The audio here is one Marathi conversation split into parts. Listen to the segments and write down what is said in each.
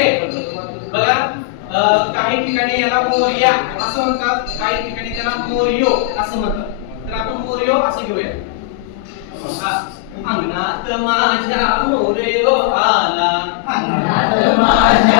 ओके. बघा काही ठिकाणी याला मोर्या असं म्हणतात. काही ठिकाणी त्याला मोर्यो असं म्हणतात. तर आपण मोर्यो असं घेऊया अंगणात माझ्या मोर्यो आला. अंगणात माझ्या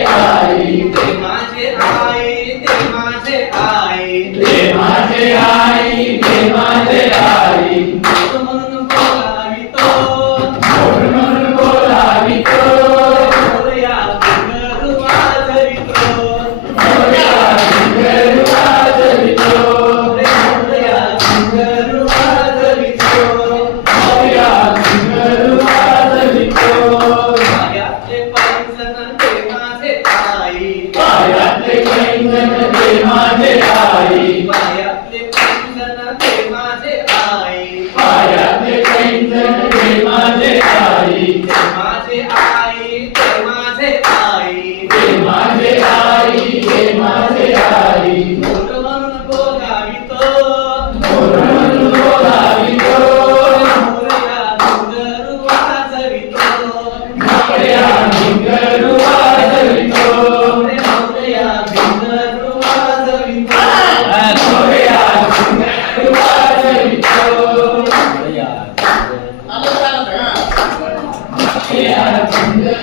মাঝে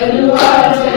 and